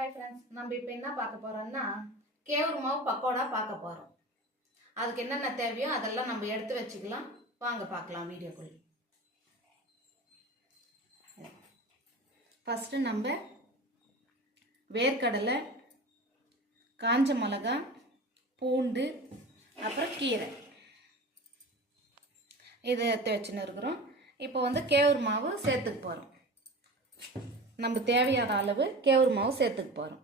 Hi friends, நம்ம இப்போ என்ன பார்க்க போகிறோம்னா கேவுரு மாவு பக்கோடா பார்க்க போகிறோம். அதுக்கு என்னென்ன தேவையோ அதெல்லாம் நம்ம எடுத்து வச்சுக்கலாம். வாங்க பார்க்கலாம் வீடியோக்குள்ள. ஃபஸ்ட்டு நம்ம வேர்க்கடலை, காஞ்ச மிளகாய், பூண்டு, அப்புறம் கீரை இதை எடுத்து வச்சுன்னு இருக்கிறோம். இப்போ கேவுரு மாவு சேர்த்துக்க போகிறோம். நம்ம தேவையான அளவு கேவுரு மாவு சேர்த்துக்க போகிறோம்.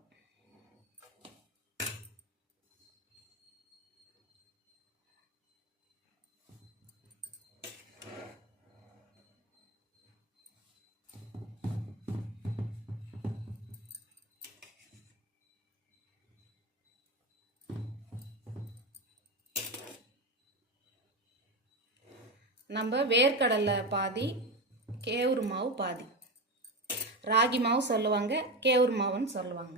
நம்ம வேர்க்கடலை பாதி, கேவுரு மாவு பாதி. ராகி மாவு சொல்லுவாங்க, கேவுரு மாவுன்னு சொல்லுவாங்க.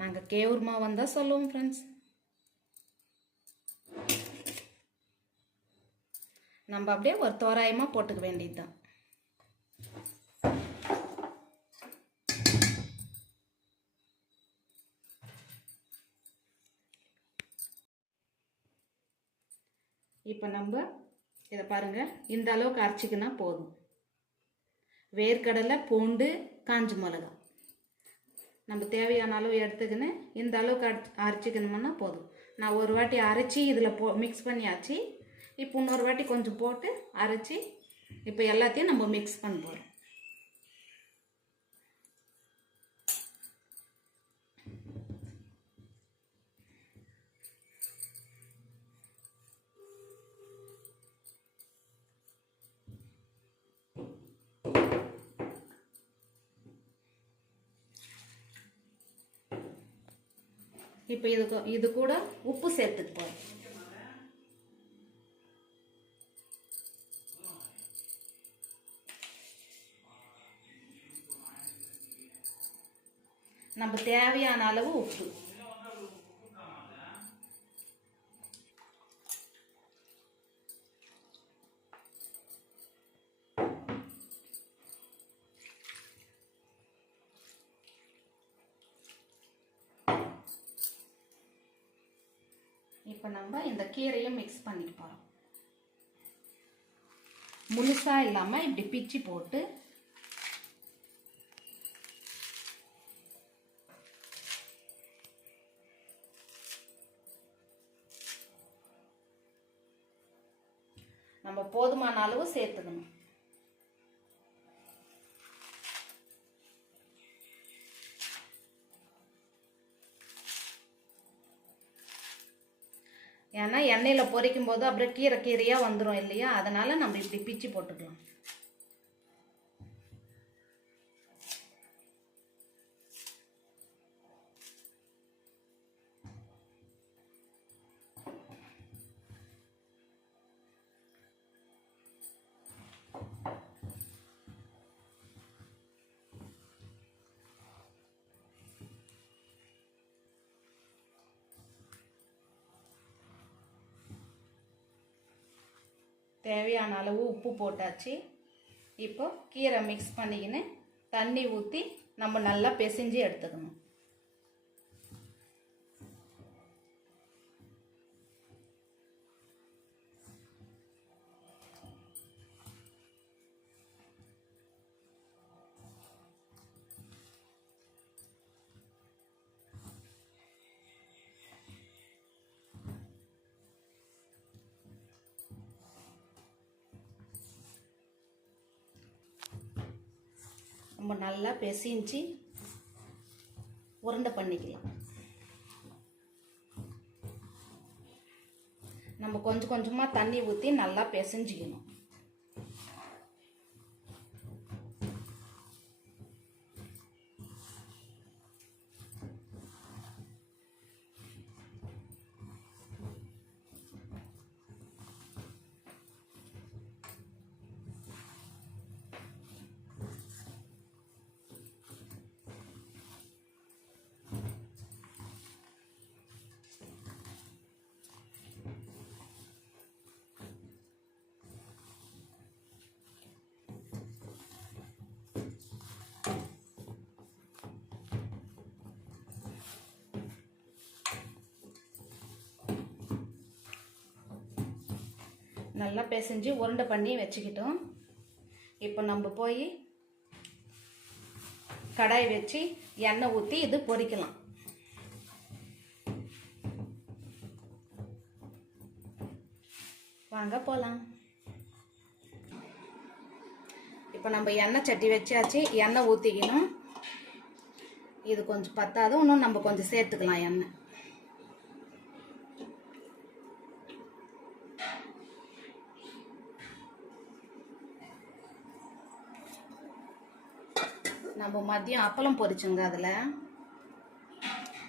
நாங்கள் கேவுரு மாவு தான் சொல்லுவோம் ஃப்ரெண்ட்ஸ். நம்ம அப்படியே ஒரு தோராயமாக போட்டுக்க வேண்டியது தான். இப்போ நம்ம இதை பாருங்கள், இந்த அளவுக்கு அரைச்சிக்கினா போதும். வேர்க்கடலை, பூண்டு, காஞ்ச மிளகாய் நம்ம தேவையான அளவு எடுத்துக்கின்னு இந்த அளவுக்கு அரைச்சிக்கணும்னா போதும். நான் ஒரு வாட்டி அரைச்சி இதில் மிக்ஸ் பண்ணியாச்சு. இப்போ இன்னொரு வாட்டி கொஞ்சம் போட்டு அரைச்சி இப்போ எல்லாத்தையும் நம்ம மிக்ஸ் பண்ண போகிறோம். இப்போ இது கூட உப்பு சேர்த்துப்போம். நம்ம தேவையான அளவு உப்பு. இப்போ நம்ம இந்த கீரையும் மிக்ஸ் பண்ணிட்டு போகிறோம். முழுசாக இல்லாமல் இப்படி பிச்சு போட்டு நம்ம போதுமான அளவு சேர்த்துக்கணும். ஏன்னா எண்ணெயில் பொரிக்கும் போது அப்படியே கீரையாக வந்துடும் இல்லையா, அதனால நம்ம இப்படி பிச்சு போட்டுக்கலாம். தேவையான அளவு உப்பு போட்டாச்சு. இப்போ கீரை மிக்ஸ் பண்ணிக்கின்னு தண்ணி ஊற்றி நம்ம நல்லா பிசைஞ்சு எடுத்துக்கணும். நம்ம நல்லா பிசைஞ்சு உருண்டை பண்ணிக்கலாம். நம்ம கொஞ்சம் கொஞ்சமாக தண்ணி ஊற்றி நல்லா பிசைஞ்சிக்கணும். நல்லா பிசைஞ்சு உருண்டை பண்ணி வச்சுக்கிட்டோம். இப்போ நம்ம போய் கடாய் வச்சு எண்ணெய் ஊற்றி இது பொரிக்கலாம். வாங்க போகலாம். இப்போ நம்ம எண்ணெய் சட்டி வச்சாச்சு. எண்ணெய் ஊற்றிக்கணும். இது கொஞ்சம் பத்தாது, இன்னும் நம்ம கொஞ்சம் சேர்த்துக்கலாம் எண்ணெய். நம்ம மதியம் அப்பளம் பொரிச்சோங்க, அதில்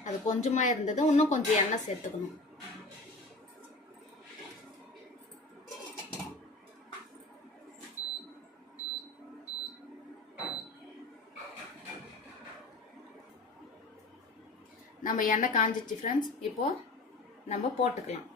அது கொஞ்சமாக இருந்தது, இன்னும் கொஞ்சம் எண்ணெய் சேர்த்துக்கணும். நம்ம எண்ணெய் காஞ்சிச்சு ஃப்ரெண்ட்ஸ். இப்போது நம்ம போட்டுக்கலாம்.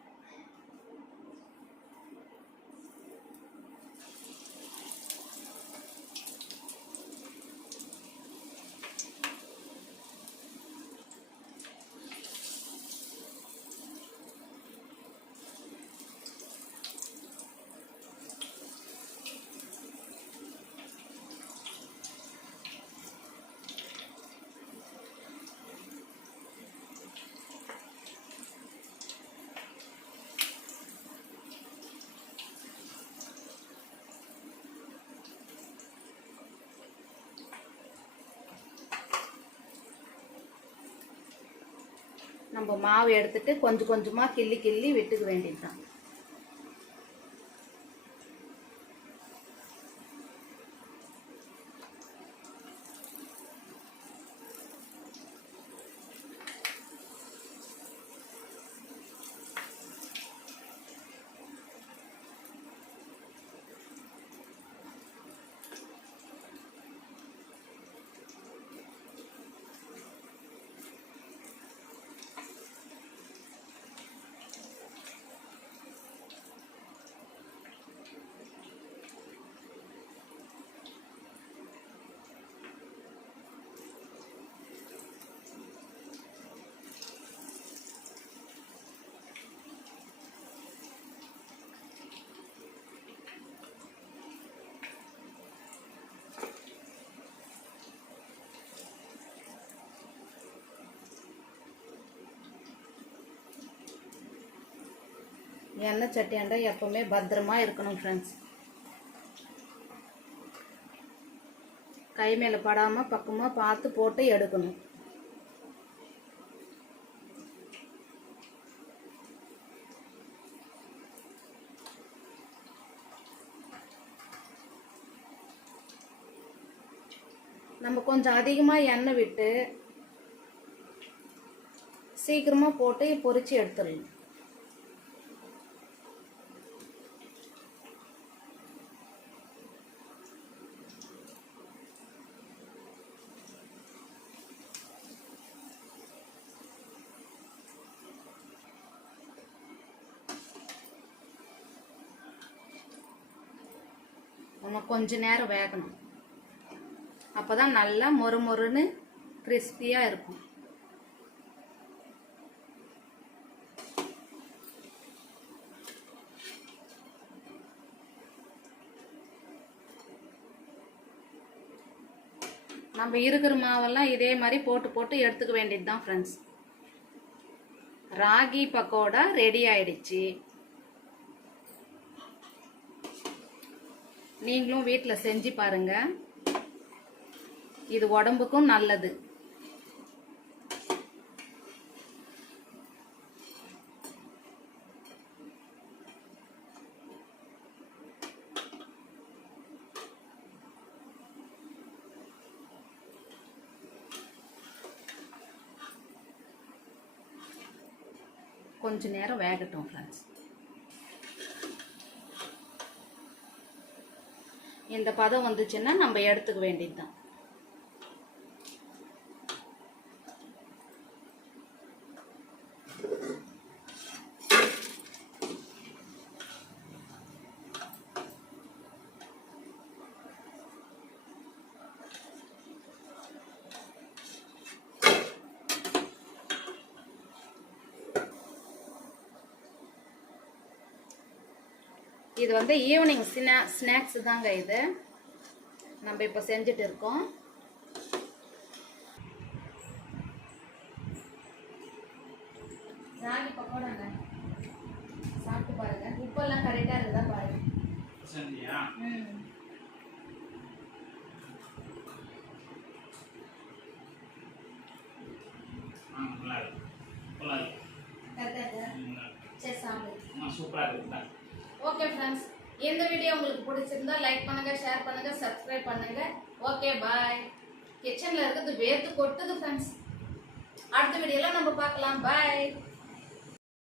நம்ம மாவு எடுத்துட்டு கொஞ்சம் கொஞ்சமாக கிள்ளி கிள்ளி விட்டுக்க வேண்டியது தான். எண்ணெய் சட்டியாண்டா எப்பவுமே பத்திரமா இருக்கணும் ஃப்ரெண்ட்ஸ். கை மேலே படாமல் பக்கமாக பார்த்து போட்டு எடுக்கணும். நம்ம கொஞ்சம் அதிகமாக எண்ணெய் விட்டு சீக்கிரமாக போட்டு பொரிச்சு எடுத்துடலாம். இன்னும் கொஞ்ச நேரம் வேகணும். அப்போதான் நல்லா மொறு மொறுன்னு கிறிஸ்பியாக இருக்கும். நம்ம இருக்கிற மாவெல்லாம் இதே மாதிரி போட்டு போட்டு எடுத்துக்க வேண்டியது தான் ஃப்ரெண்ட்ஸ். ராகி பக்கோடா ரெடி ஆயிடுச்சு. நீங்களும் வீட்டில் செஞ்சு பாருங்க. இது உடம்புக்கும் நல்லது. கொஞ்ச நேரம் வேகட்டும் ஃப்ரெண்ட்ஸ். இந்த பதம் வந்துச்சுன்னா நம்ம எடுத்துக்க வேண்டியது தான். இது வந்து ஈவினிங் ஸ்நாக்ஸ் தாங்க. இது நம்ம இப்போ செஞ்சுட்டு இருக்கோம். ராகி பக்கோடாங்க, சாப்பிட்டு பாருங்க. உப்பெல்லாம் கரெக்டாக இருக்குதா பாருங்க. சரி சாப்பிடு. சூப்பராக இருக்குதா? ஓகே ஃப்ரெண்ட்ஸ், இந்த வீடியோ உங்களுக்கு பிடிச்சிருந்தா லைக் பண்ணுங்க, ஷேர் பண்ணுங்க, சப்ஸ்கிரைப் பண்ணுங்க. Okay bye. கிச்சன்ல இருக்கிறது வேர்த்து கொட்டுது ஃப்ரெண்ட்ஸ். அடுத்த வீடியோல நம்ம பார்க்கலாம். பாய்.